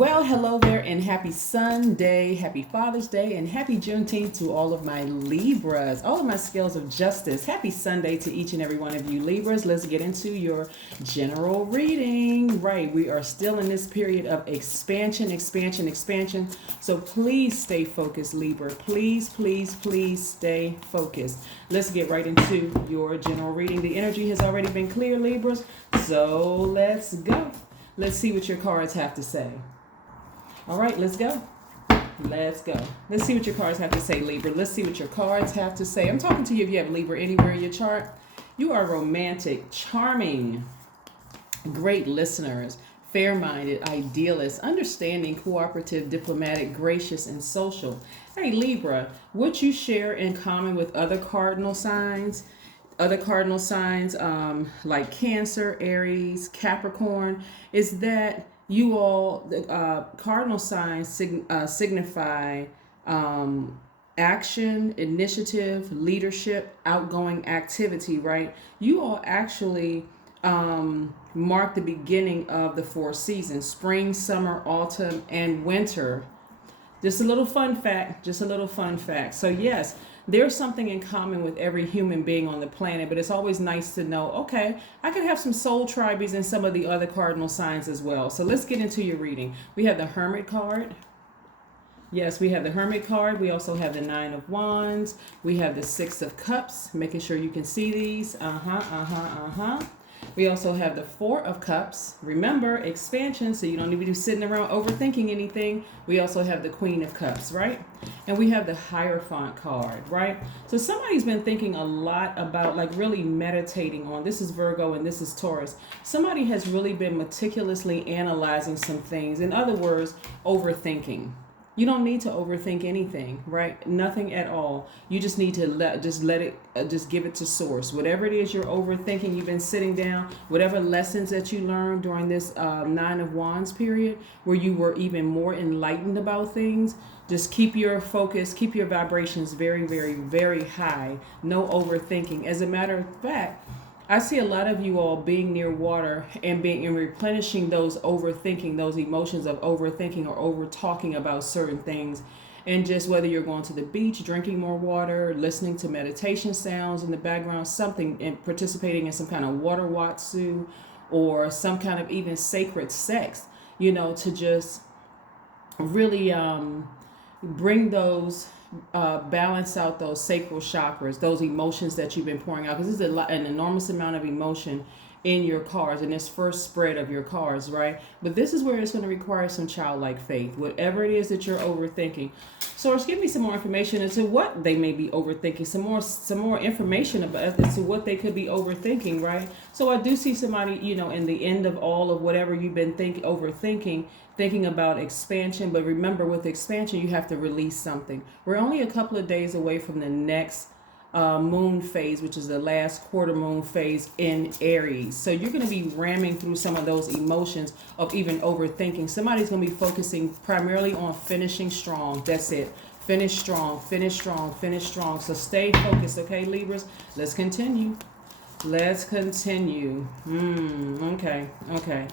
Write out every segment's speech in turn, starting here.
Well, hello there, and happy Sunday, happy Father's Day, and happy Juneteenth to all of my Libras, all of my scales of justice. Happy Sunday to each and every one of you Libras. Let's get into your general reading. Right, we are still in this period of expansion, expansion, expansion. So please stay focused, Libra. Please, please, please stay focused. Let's get right into your general reading. The energy has already been clear, Libras. So let's go. Let's see what your cards have to say. All right, let's go. Let's go. Let's see what your cards have to say, Libra. Let's see what your cards have to say. I'm talking to you if you have Libra anywhere in your chart. You are romantic, charming, great listeners, fair-minded, idealists, understanding, cooperative, diplomatic, gracious, and social. Hey, Libra, what you share in common with other cardinal signs, like Cancer, Aries, Capricorn, is that you all, the cardinal signs signify action, initiative, leadership, outgoing activity, right? You all actually mark the beginning of the four seasons: spring, summer, autumn, and winter. Just a little fun fact, just a little fun fact. So yes, there's something in common with every human being on the planet, but it's always nice to know, okay, I could have some soul tribes in some of the other cardinal signs as well. So let's get into your reading. We have the Hermit card. Yes, we have the Hermit card. We also have the Nine of Wands. We have the Six of Cups, making sure you can see these. We also have the Four of Cups. Remember, expansion, so you don't need to be sitting around overthinking anything. We also have the Queen of Cups, right? And we have the Hierophant card, right? So somebody's been thinking a lot about, like, really meditating on, this is Virgo and this is Taurus. Somebody has really been meticulously analyzing some things. In other words, overthinking. You don't need to overthink anything, right? Nothing at all. You just need to let it, just give it to source. Whatever it is you're overthinking, you've been sitting down, whatever lessons that you learned during this Nine of Wands period, where you were even more enlightened about things, just keep your focus, keep your vibrations very, very, very high. No overthinking. As a matter of fact, I see a lot of you all being near water and replenishing those overthinking, those emotions of overthinking or over talking about certain things. And just whether you're going to the beach, drinking more water, listening to meditation sounds in the background, something, and participating in some kind of water watsu or some kind of even sacred sex, to just really bring those balance out those sacral chakras, those emotions that you've been pouring out, because this is an enormous amount of emotion in your cards in this first spread of your cards, right? But this is where it's going to require some childlike faith, whatever it is that you're overthinking. Source, give me some more information into what they may be overthinking, some more information about as to what they could be overthinking, right? So I do see somebody, in the end of all of whatever you've been overthinking, thinking about expansion. But remember, with expansion, you have to release something. We're only a couple of days away from the next moon phase, which is the last quarter moon phase in Aries. So you're going to be ramming through some of those emotions of even overthinking. Somebody's going to be focusing primarily on finishing strong. That's it. Finish strong, finish strong, finish strong. So stay focused, okay, Libras? Let's continue. Let's continue. Okay.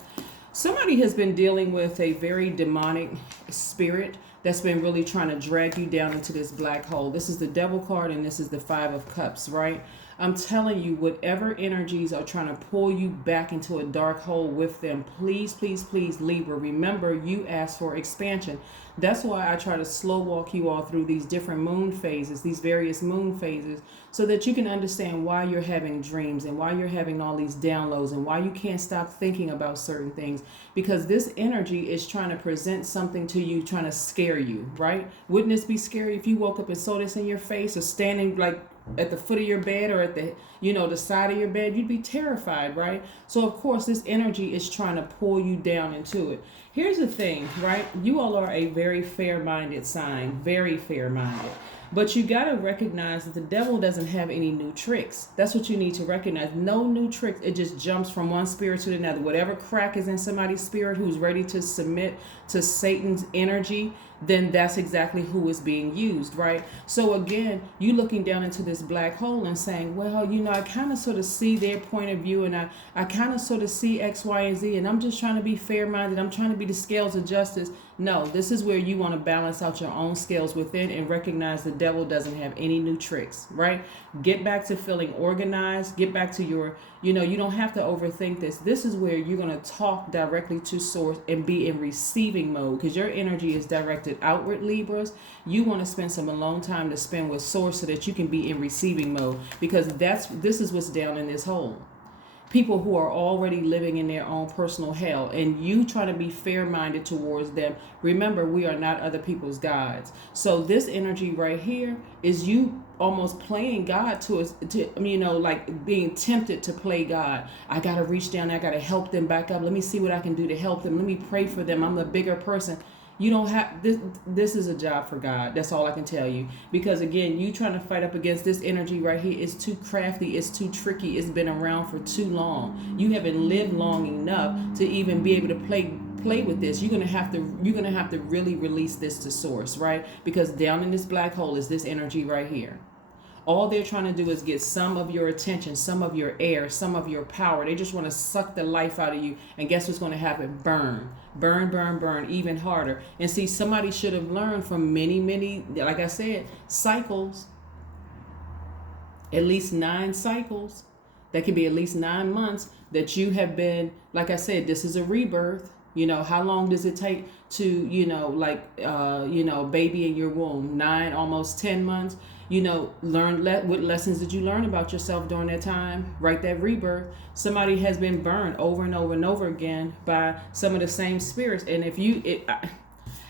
Somebody has been dealing with a very demonic spirit that's been really trying to drag you down into this black hole. This is the Devil card and this is the Five of Cups, right? I'm telling you, whatever energies are trying to pull you back into a dark hole with them, please, please, please, Libra, remember you asked for expansion. That's why I try to slow walk you all through these different moon phases, these various moon phases, so that you can understand why you're having dreams and why you're having all these downloads and why you can't stop thinking about certain things. Because this energy is trying to present something to you, trying to scare you, right? Wouldn't this be scary if you woke up and saw this in your face, or standing like at the foot of your bed, or at the the side of your bed? You'd be terrified, right? So of course this energy is trying to pull you down into it. Here's the thing, right? You all are a very fair-minded sign, very fair-minded. But you got to recognize that the devil doesn't have any new tricks. That's what you need to recognize. No new tricks. It just jumps from one spirit to another. Whatever crack is in somebody's spirit who's ready to submit to Satan's energy, then that's exactly who is being used, right? So again, you looking down into this black hole and saying, well, I kind of sort of see their point of view, and I kind of sort of see X, Y, and Z, and I'm just trying to be fair-minded. I'm trying to be the scales of justice. No, this is where you want to balance out your own scales within and recognize the devil doesn't have any new tricks, right? Get back to feeling organized. Get back to your, you don't have to overthink this. This is where you're going to talk directly to source and be in receiving mode, because your energy is directed outward, Libras. You want to spend some alone time to spend with source so that you can be in receiving mode, because this is what's down in this hole. People who are already living in their own personal hell, and you try to be fair-minded towards them. Remember, we are not other people's gods. So this energy right here is you almost playing God to like being tempted to play God. I got to reach down, I got to help them back up. Let me see what I can do to help them. Let me pray for them. I'm the bigger person. You don't have this. This is a job for God. That's all I can tell you. Because again, you trying to fight up against this energy right here is too crafty. It's too tricky. It's been around for too long. You haven't lived long enough to even be able to play with this. You're gonna have to really release this to source, right? Because down in this black hole is this energy right here. All they're trying to do is get some of your attention, some of your air, some of your power. They just want to suck the life out of you. And guess what's going to happen? Burn, burn, burn, burn, even harder. And see, somebody should have learned from many, like I said, cycles, at least 9 cycles. That could be at least 9 months that you have been, like I said, this is a rebirth. How long does it take to, baby in your womb? 9, almost 10 months. Learn what lessons did you learn about yourself during that time, right? That rebirth. Somebody has been burned over and over and over again by some of the same spirits. And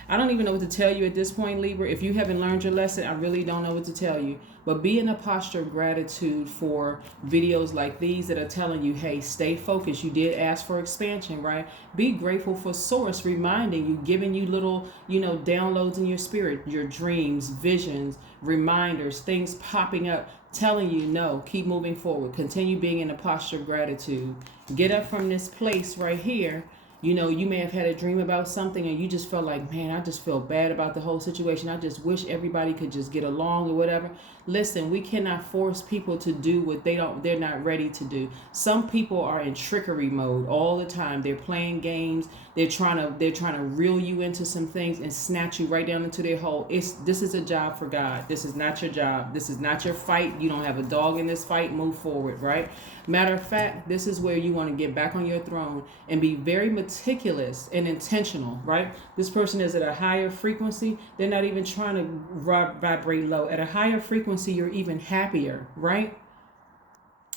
I don't even know what to tell you at this point, Libra. If you haven't learned your lesson, I really don't know what to tell you. But be in a posture of gratitude for videos like these that are telling you, hey, stay focused. You did ask for expansion, right? Be grateful for source reminding you, giving you little, downloads in your spirit, your dreams, visions, reminders, things popping up, telling you, no, keep moving forward. Continue being in a posture of gratitude. Get up from this place right here. You may have had a dream about something and you just felt like, man, I just feel bad about the whole situation. I just wish everybody could just get along or whatever. Listen, we cannot force people to do what they're not ready to do. Some people are in trickery mode all the time. They're playing games. They're trying to reel you into some things and snatch you right down into their hole. This is a job for God. This is not your job. This is not your fight. You don't have a dog in this fight. Move forward, right? Matter of fact, this is where you want to get back on your throne and be very meticulous and intentional, right? This person is at a higher frequency. They're not even trying to vibrate low. At a higher frequency, you're even happier, right?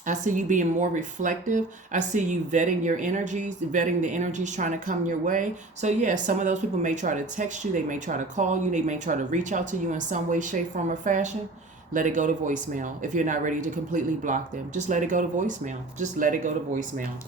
I see you being more reflective. I see you vetting your energies, vetting the energies trying to come your way. So yeah, some of those people may try to text you. They may try to call you. They may try to reach out to you in some way, shape, form, or fashion. Let it go to voicemail. If you're not ready to completely block them, just let it go to voicemail. Just let it go to voicemail.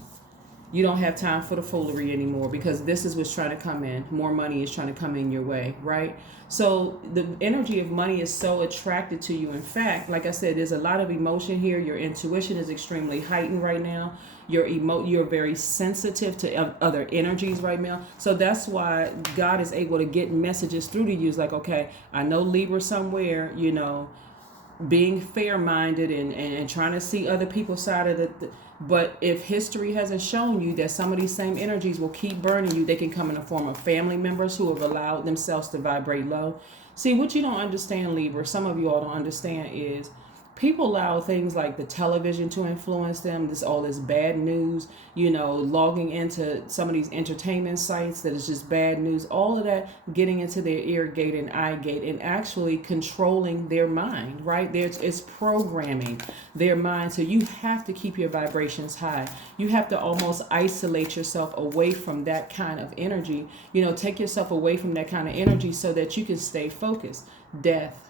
You don't have time for the foolery anymore, because this is what's trying to come in. More money is trying to come in your way, right? So the energy of money is so attracted to you. In fact, like I said, there's a lot of emotion here. Your intuition is extremely heightened right now. You're very sensitive to other energies right now. So that's why God is able to get messages through to you. It's like, okay, I know Libra somewhere, being fair-minded and trying to see other people's side of but if history hasn't shown you that some of these same energies will keep burning you, they can come in the form of family members who have allowed themselves to vibrate low. See, what you don't understand, Libra, some of you all don't understand, is people allow things like the television to influence them, all this bad news, logging into some of these entertainment sites that is just bad news, all of that getting into their ear gate and eye gate and actually controlling their mind, right? It's programming their mind. So you have to keep your vibrations high. You have to almost isolate yourself away from that kind of energy, take yourself away from that kind of energy so that you can stay focused. Death.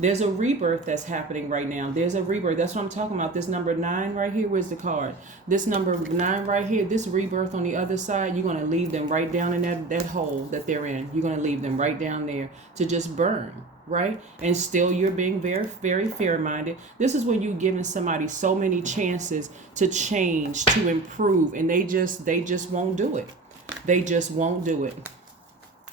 There's a rebirth that's happening right now. There's a rebirth. That's what I'm talking about. This number 9 right here. Where's the card? This number 9 right here. This rebirth on the other side. You're going to leave them right down in that hole that they're in. You're going to leave them right down there to just burn, right? And still you're being very, very fair-minded. This is when you're giving somebody so many chances to change, to improve, and they just won't do it. They just won't do it.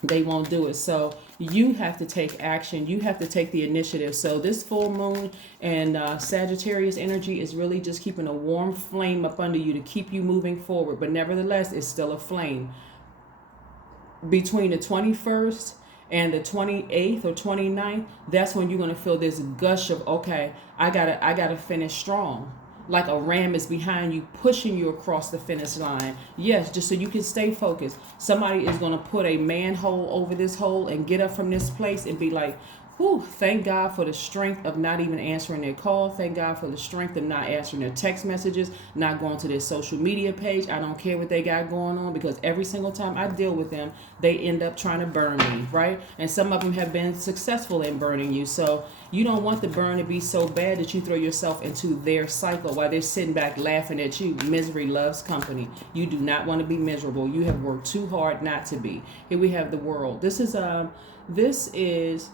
They won't do it. So you have to take action. You have to take the initiative. So this full moon and Sagittarius energy is really just keeping a warm flame up under you to keep you moving forward. But nevertheless, it's still a flame. between the 21st and the 28th or 29th, that's when you're going to feel this gush of, okay, I gotta finish strong. Like a ram is behind you, pushing you across the finish line. Yes, just so you can stay focused. Somebody is going to put a manhole over this hole and get up from this place and be like, whew, thank God for the strength of not even answering their call. Thank God for the strength of not answering their text messages, not going to their social media page. I don't care what they got going on, because every single time I deal with them, they end up trying to burn me, right? And some of them have been successful in burning you. So you don't want the burn to be so bad that you throw yourself into their cycle while they're sitting back laughing at you. Misery loves company. You do not want to be miserable. You have worked too hard not to be. Here we have the world. This is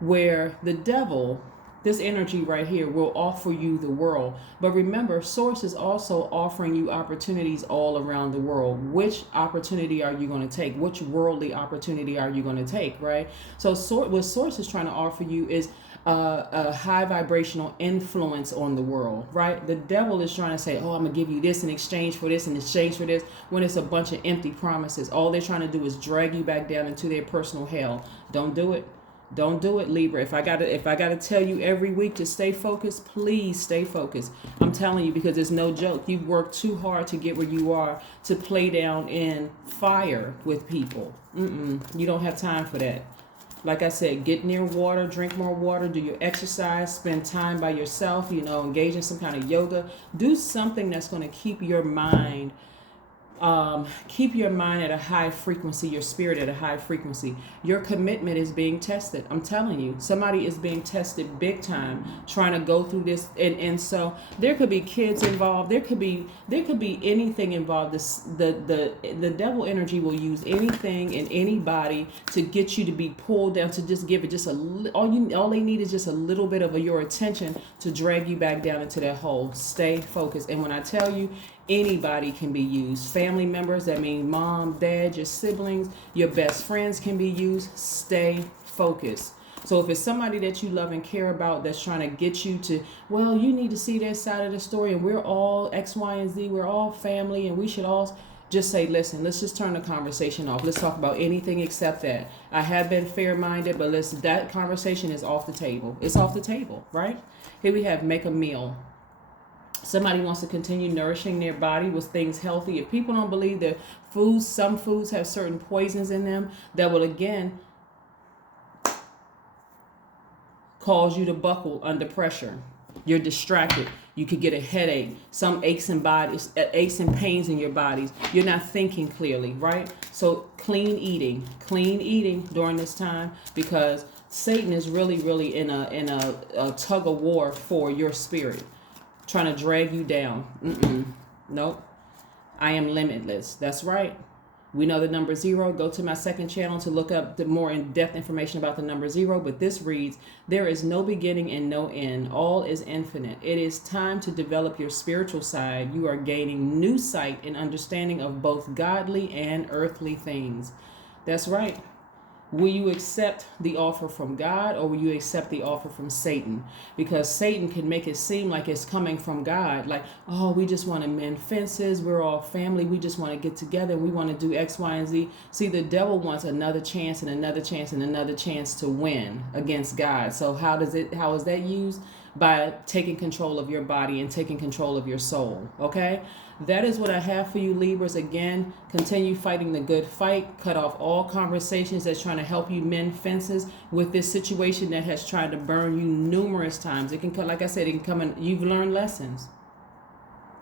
where the devil, this energy right here, will offer you the world. But remember, Source is also offering you opportunities all around the world. Which opportunity are you going to take? Which worldly opportunity are you going to take, right? So what Source is trying to offer you is a high vibrational influence on the world, right? The devil is trying to say, oh, I'm going to give you this in exchange for this, in exchange for this, when it's a bunch of empty promises. All they're trying to do is drag you back down into their personal hell. Don't do it. Don't do it, Libra. If I gotta tell you every week to stay focused, please stay focused. I'm telling you, because it's no joke. You've worked too hard to get where you are, to play down in fire with people. You don't have time for that. Like I said, get near water, drink more water, do your exercise, spend time by yourself, engage in some kind of yoga. Do something that's going to keep your mind at a high frequency, your spirit at a high frequency. Your commitment is being tested. I'm telling you, somebody is being tested big time, trying to go through this. And so there could be kids involved. There could be anything involved. The devil energy will use anything and anybody to get you to be pulled down, to just give it just all they need is just a little bit of your attention to drag you back down into that hole. Stay focused. And when I tell you, anybody can be used. Family members, that means mom, dad, your siblings, your best friends can be used. Stay focused. So if it's somebody that you love and care about that's trying to get you to, well, you need to see their side of the story, and we're all X, Y, and Z, we're all family, and we should all just say, listen, let's just turn the conversation off. Let's talk about anything except that. I have been fair-minded, but that conversation is off the table. It's off the table, right? Here we have make a meal. Somebody wants to continue nourishing their body with things healthy. If people don't believe that some foods have certain poisons in them that will, again, cause you to buckle under pressure. You're distracted. You could get a headache, some aches and pains in your bodies. You're not thinking clearly, right? So clean eating during this time, because Satan is really, really in a tug of war for your spirit, trying to drag you down. Nope. I am limitless. That's right. We know the number 0. Go to my second channel to look up the more in-depth information about the number 0. But this reads, there is no beginning and no end. All is infinite. It is time to develop your spiritual side. You are gaining new sight and understanding of both godly and earthly things. That's right. Will you accept the offer from God, or will you accept the offer from Satan? Because Satan can make it seem like it's coming from God. Like, oh, we just want to mend fences. We're all family. We just want to get together. We want to do X, Y, and Z. See, the devil wants another chance and another chance and another chance to win against God. So how is that used? By taking control of your body and taking control of your soul. Okay? That is what I have for you, Libras. Again, continue fighting the good fight. Cut off all conversations that's trying to help you mend fences with this situation that has tried to burn you numerous times. It can come, like I said, it can come in. You've learned lessons.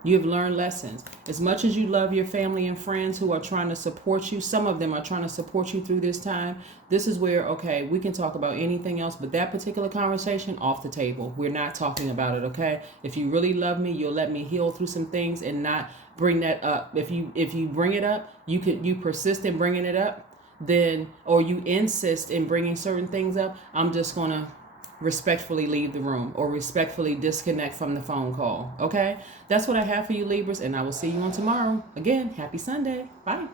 You've learned lessons. As much as you love your family and friends who are trying to support you, some of them are trying to support you through this time. This is where, okay, we can talk about anything else, but that particular conversation, off the table. We're not talking about it, okay? If you really love me, you'll let me heal through some things and not bring that up. If you bring it up, you persist in bringing it up, then, or you insist in bringing certain things up, I'm just going to respectfully leave the room or respectfully disconnect from the phone call. Okay? That's what I have for you, Libras, and I will see you on tomorrow. Again, happy Sunday. Bye.